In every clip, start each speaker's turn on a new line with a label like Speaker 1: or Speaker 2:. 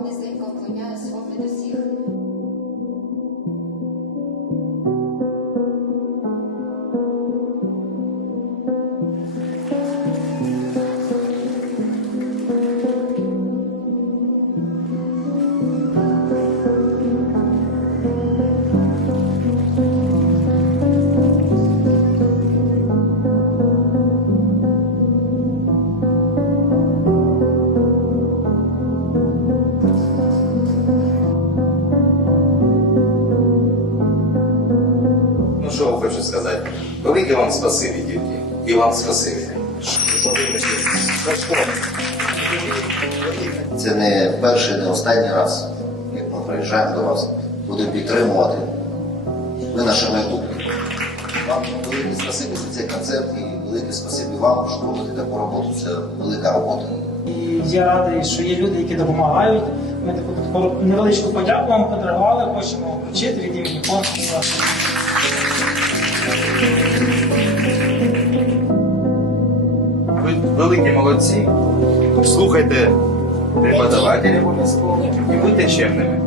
Speaker 1: hombres enconcoñados
Speaker 2: obedecieron. Що хочу сказати? Велике вам спасибі, дітки. І вам спасибі.
Speaker 3: Це не перший, не останній раз, як ми приїжджаємо до вас, будемо підтримувати. Ви наше майбутнє. Вам велике спасибі за цей концерт і велике спасибі вам, що робите таку роботу. Це велика робота.
Speaker 4: І я радий, що є люди, які допомагають. Ми таку, невеличку подяку вам подарували, хочемо вручити від імені консульства.
Speaker 2: Ви великі молодці. Слухайте преподавателів обов'язково і будьте чемними.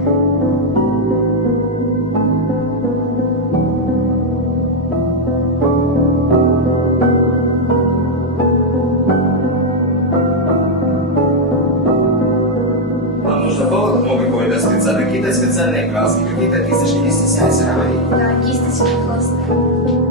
Speaker 2: Вам нужно было ну, какой-то специальный, какие-то специальные краски, какие-то кисточки, не стесняйся, говори.
Speaker 1: Да, кісточки класні.